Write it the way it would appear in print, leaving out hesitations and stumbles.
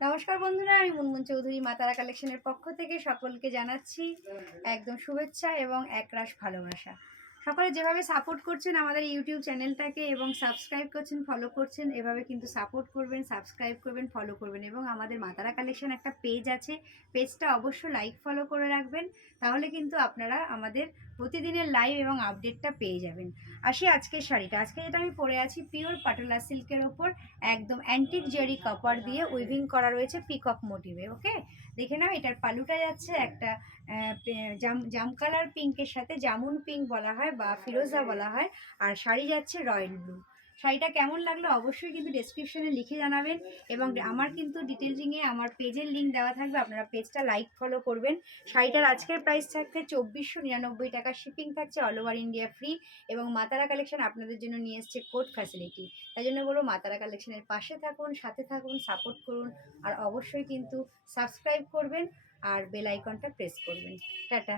নমস্কার বন্ধুরা, আমি মুনমুন চৌধুরী মা তারা কালেকশনের পক্ষ থেকে সকলকে জানাচ্ছি একদম শুভেচ্ছা এবং একরাশ ভালোবাসা। সকলে যেভাবে সাপোর্ট করছেন আমাদের ইউটিউব চ্যানেলটাকে এবং সাবস্ক্রাইব করছেন, ফলো করছেন, এভাবে কিন্তু সাপোর্ট করবেন, সাবস্ক্রাইব করবেন, ফলো করবেন। এবং আমাদের মা তারা কালেকশন একটা পেজ আছে, পেজটা অবশ্যই লাইক ফলো করে রাখবেন, তাহলে কিন্তু আপনারা আমাদের প্রতিদিনের লাইভ এবং আপডেটটা পেয়ে যাবেন। আসি আজকের শাড়িটা। আজকে যেটা আমি পরে আছি পিওর পাটোলা সিল্কের ওপর একদম অ্যান্টিক জেরি কপার দিয়ে উইভিং করা রয়েছে পিকক মোটিভে। ওকে, দেখে নাও। এটার পালুটা যাচ্ছে একটা জাম কালার পিঙ্কের সাথে, জামুন পিঙ্ক বলা হয় বা ফিরোজা বলা হয়, আর শাড়ি যাচ্ছে রয়্যাল ব্লু। শাড়িটা কেমন লাগলো অবশ্যই কিন্তু ডেসক্রিপশনে লিখে জানাবেন। এবং আমার কিন্তু ডিটেলসিংয়ে আমার পেজের লিঙ্ক দেওয়া থাকবে, আপনারা পেজটা লাইক ফলো করবেন। শাড়িটার আজকের প্রাইস থাকছে 2499 টাকা, শিপিং থাকছে অল ওভার ইন্ডিয়া ফ্রি। এবং মা তারা কালেকশন আপনাদের জন্য নিয়ে এসছে কোড ফ্যাসিলিটি। তাই জন্য বলবো মা তারা কালেকশনের পাশে থাকুন, সাথে থাকুন, সাপোর্ট করুন, আর অবশ্যই কিন্তু সাবস্ক্রাইব করবেন আর বেল আইকনটা প্রেস করবেন। টাটা।